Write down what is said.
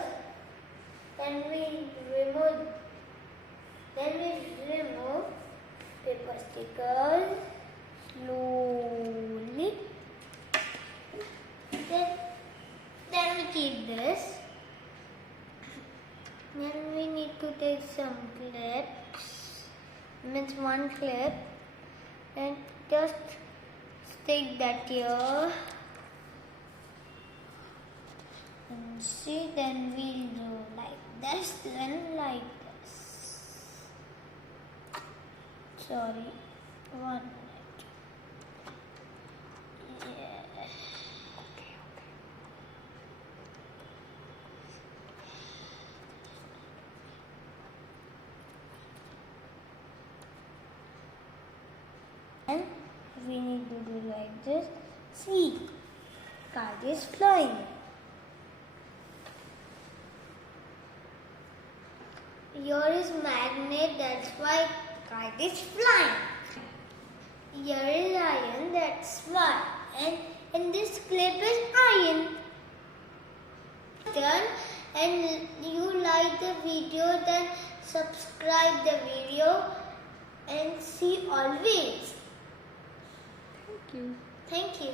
stickers. Then we remove paper stickers slowly. Then we keep this. Then we need to take some clips, means one clip, and just stick that here. And see, then we'll do like this, then like this. Sorry, 1 minute. Yeah. And we need to do like this. See, kite is flying. Here is magnet, that's why kite is flying. Here is iron, that's why. And in this clip is iron. And you like the video, then subscribe the video and see always. Thank you. Thank you.